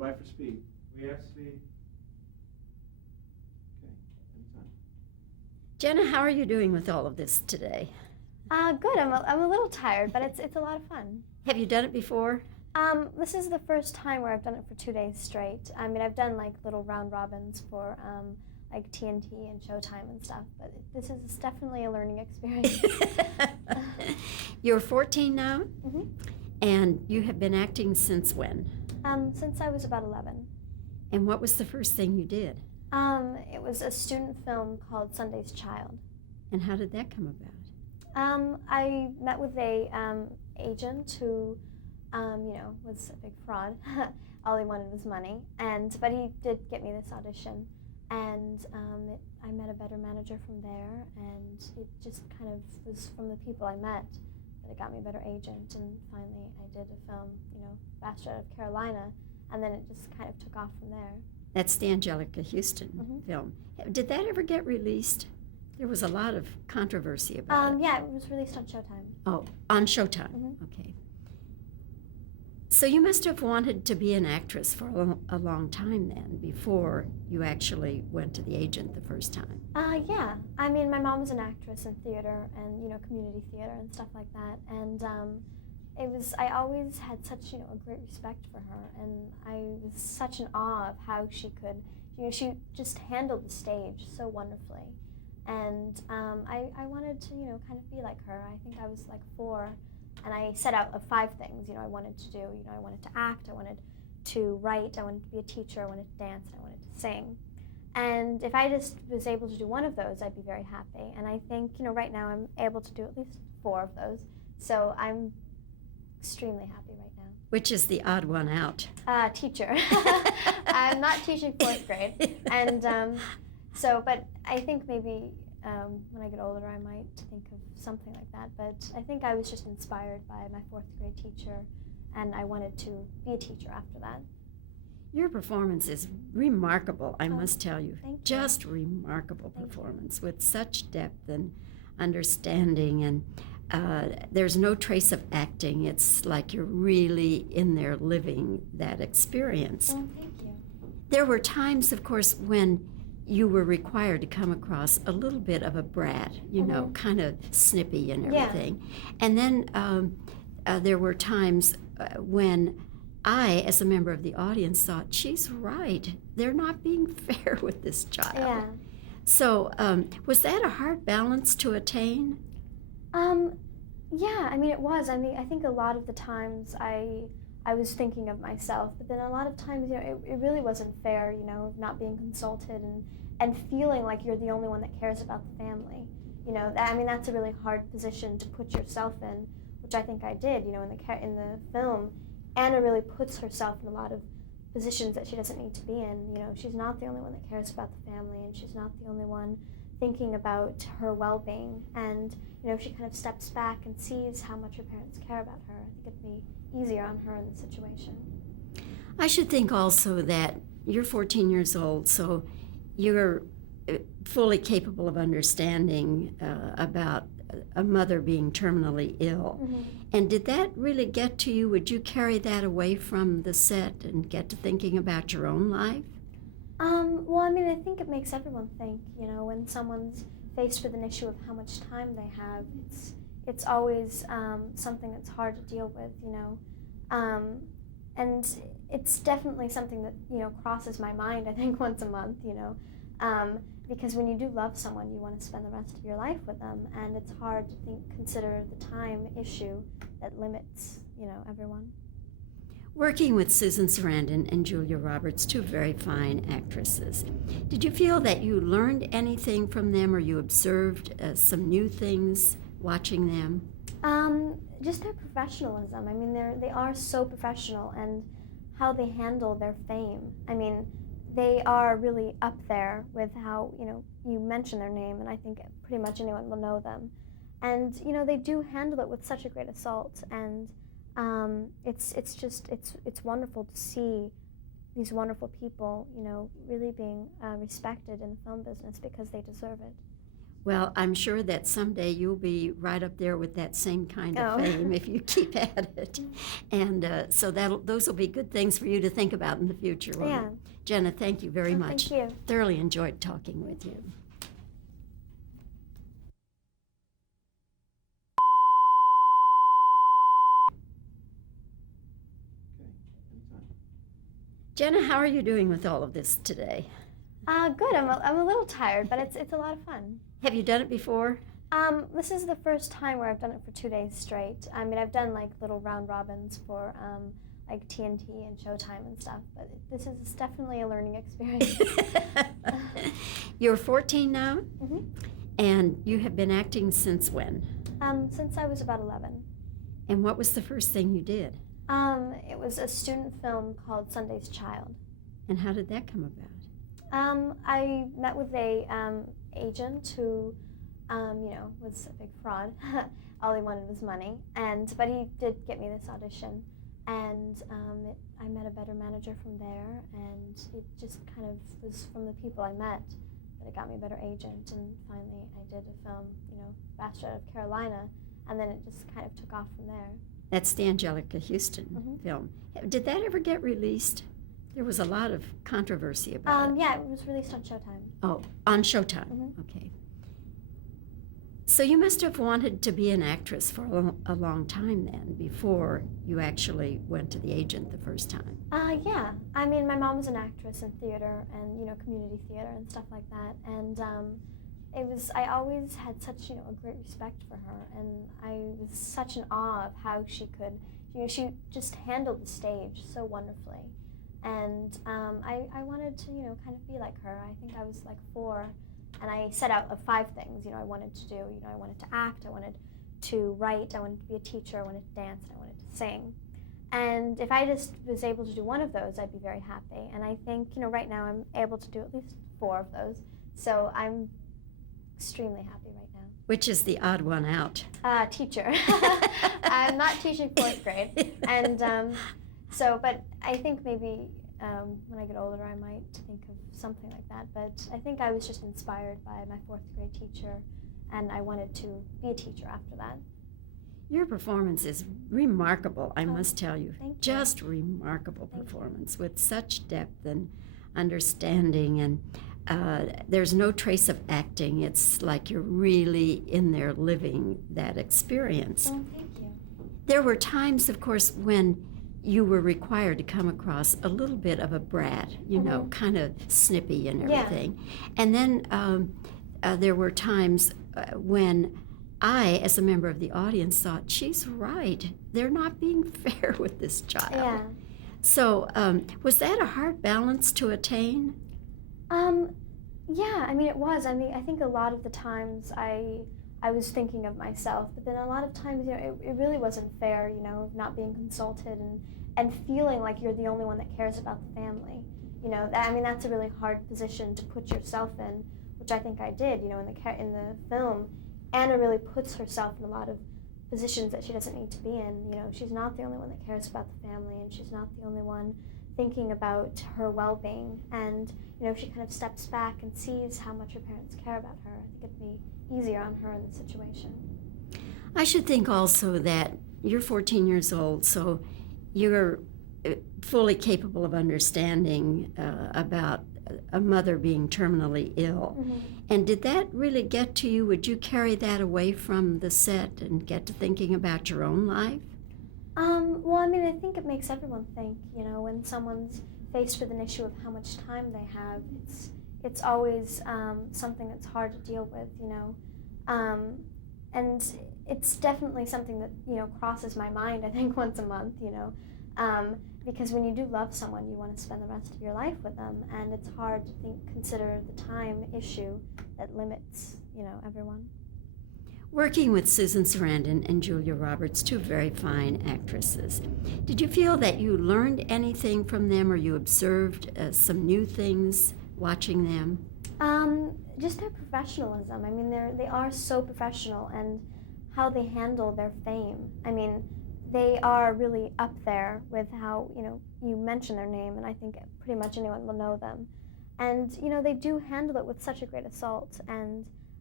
by for speed. We have speed. Okay, anytime. Jena, how are you doing with all of this today? Good. I'm a little tired, but it's a lot of fun. Have you done it before? This is the first time where I've done it for 2 days straight. I mean, I've done like little round robins for like TNT and Showtime and stuff, but this is definitely a learning experience. You're 14 now, Mm-hmm. and you have been acting since when? Since I was about 11. And what was the first thing you did? It was a student film called Sunday's Child. And how did that come about? I met with a agent who, was a big fraud. All he wanted was money, but he did get me this audition, and I met a better manager from there, and it just kind of was from the people I met that it got me a better agent, and finally I did a film, Bastard out of Carolina, and then it just kind of took off from there. That's the Angelica Houston film. Did that ever get released? There was a lot of controversy about it. Yeah, it was released on Showtime. Oh, on Showtime. Okay. So you must have wanted to be an actress for a long time then, before you actually went to the agent the first time. Yeah. I mean, my mom was an actress in theater and, community theater and stuff like that. And I always had such, a great respect for her. And I was such in awe of how she could, she just handled the stage so wonderfully. And I wanted to, kind of be like her. I think I was like 4. And I set out 5 things, I wanted to do. I wanted to act, I wanted to write, I wanted to be a teacher, I wanted to dance, and I wanted to sing. And if I just was able to do one of those, I'd be very happy. And I think, right now I'm able to do at least 4 of those. So I'm extremely happy right now. Which is the odd one out? Teacher. I'm not teaching 4th grade. And but I think maybe when I get older, I might think of something like that. But I think I was just inspired by my 4th grade teacher, and I wanted to be a teacher after that. Your performance is remarkable, I must tell you. Thank you. Just remarkable performance with such depth and understanding, and there's no trace of acting. It's like you're really in there living that experience. Oh, thank you. There were times, of course, when you were required to come across a little bit of a brat, kind of snippy and everything. Yeah. And then there were times when I, as a member of the audience, thought, she's right. They're not being fair with this child. Yeah. So was that a hard balance to attain? Yeah, I mean, it was. I mean, I think a lot of the times I was thinking of myself, but then a lot of times, it really wasn't fair, not being consulted and feeling like you're the only one that cares about the family. That's a really hard position to put yourself in, which I think I did, in the film. Anna really puts herself in a lot of positions that she doesn't need to be in. She's not the only one that cares about the family, and she's not the only one thinking about her well-being. And, she kind of steps back and sees how much her parents care about her. I think it'd be easier on her in this situation. I should think also that you're 14 years old, so you're fully capable of understanding about a mother being terminally ill. Mm-hmm. And did that really get to you? Would you carry that away from the set and get to thinking about your own life? Well, I think it makes everyone think, when someone's faced with an issue of how much time they have, it's always something that's hard to deal with, and it's definitely something that, crosses my mind, I think, once a month, because when you do love someone, you want to spend the rest of your life with them, and it's hard to consider the time issue that limits, everyone. Working with Susan Sarandon and Julia Roberts, 2 very fine actresses, did you feel that you learned anything from them, or you observed some new things watching them? Just their professionalism. They are so professional, and how they handle their fame. They are really up there with how, you mention their name, and I think pretty much anyone will know them. And, they do handle it with such a great assault, and it's wonderful to see these wonderful people, really being respected in the film business because they deserve it. Well, I'm sure that someday you'll be right up there with that same kind of Oh. fame if you keep at it. And so those will be good things for you to think about in the future. won't Yeah. it? Jena, thank you very Oh, much. thank you. Thoroughly enjoyed talking with you. Okay, anytime. Jena, how are you doing with all of this today? Good. I'm a little tired, but it's a lot of fun. Have you done it before? This is the first time where I've done it for 2 days straight. I mean, I've done like little round robins for like TNT and Showtime and stuff, but this is definitely a learning experience. You're 14 now, Mhm. and you have been acting since when? Since I was about 11. And what was the first thing you did? It was a student film called Sunday's Child. And how did that come about? I met with a agent who, was a big fraud. All he wanted was money, but he did get me this audition, and I met a better manager from there, and it just kind of was from the people I met that it got me a better agent, and finally I did a film, Bastard out of Carolina, and then it just kind of took off from there. That's the Angelica Houston film. Did that ever get released? There was a lot of controversy about it. Yeah, it was released on Showtime. Oh, on Showtime. Mhm. Okay. So you must have wanted to be an actress for a long time then, before you actually went to the agent the first time. Yeah. I mean, my mom was an actress in theater and, community theater and stuff like that. And I always had such, a great respect for her. And I was such in awe of how she could, she just handled the stage so wonderfully. And I wanted to, kind of be like her. I think I was like 4. And I set out 5 things, I wanted to do. I wanted to act, I wanted to write, I wanted to be a teacher, I wanted to dance, and I wanted to sing. And if I just was able to do one of those, I'd be very happy. And I think, right now I'm able to do at least 4 of those. So I'm extremely happy right now. Which is the odd one out? Teacher. I'm not teaching 4th grade. And but I think maybe when I get older, I might think of something like that. But I think I was just inspired by my 4th grade teacher, and I wanted to be a teacher after that. Your performance is remarkable, I must tell you. Thank you. Just remarkable Thank performance with such depth and understanding, and there's no trace of acting. It's like you're really in there living that experience. Oh, thank you. There were times, of course, when you were required to come across a little bit of a brat, kind of snippy and everything. Yeah. And then there were times when I, as a member of the audience, thought, she's right. They're not being fair with this child. Yeah. So was that a hard balance to attain? Yeah, I mean, it was. I mean, I think a lot of the times I was thinking of myself, but then a lot of times, it really wasn't fair, not being consulted and feeling like you're the only one that cares about the family. That's a really hard position to put yourself in, which I think I did, in the film. Anna really puts herself in a lot of positions that she doesn't need to be in. She's not the only one that cares about the family, and she's not the only one thinking about her well-being. And, if she kind of steps back and sees how much her parents care about her, I think it'd be easier on her in the situation. I should think also that you're 14 years old, so you're fully capable of understanding about a mother being terminally ill. Mm-hmm. And did that really get to you? Would you carry that away from the set and get to thinking about your own life? Well, I think it makes everyone think, when someone's faced with an issue of how much time they have, it's always something that's hard to deal with, and it's definitely something that, crosses my mind, I think, once a month, because when you do love someone, you want to spend the rest of your life with them, and it's hard to consider the time issue that limits, everyone. Working with Susan Sarandon and Julia Roberts, 2 very fine actresses, did you feel that you learned anything from them, or you observed some new things watching them? Just their professionalism. They are so professional, and how they handle their fame. They are really up there with how, you mention their name, and I think pretty much anyone will know them. And, they do handle it with such a great assault, and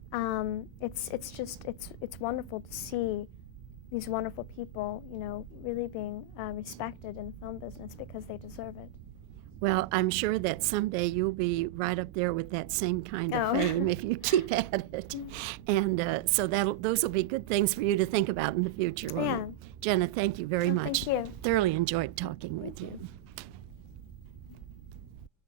It's wonderful to see these wonderful people, you know, really being respected in the film business because they deserve it. Well, I'm sure that someday you'll be right up there with that same kind of Oh. fame if you keep at it. And so those will be good things for you to think about in the future, won't Yeah. it? Jena, thank you very Oh, much. thank you. Thoroughly enjoyed talking with you.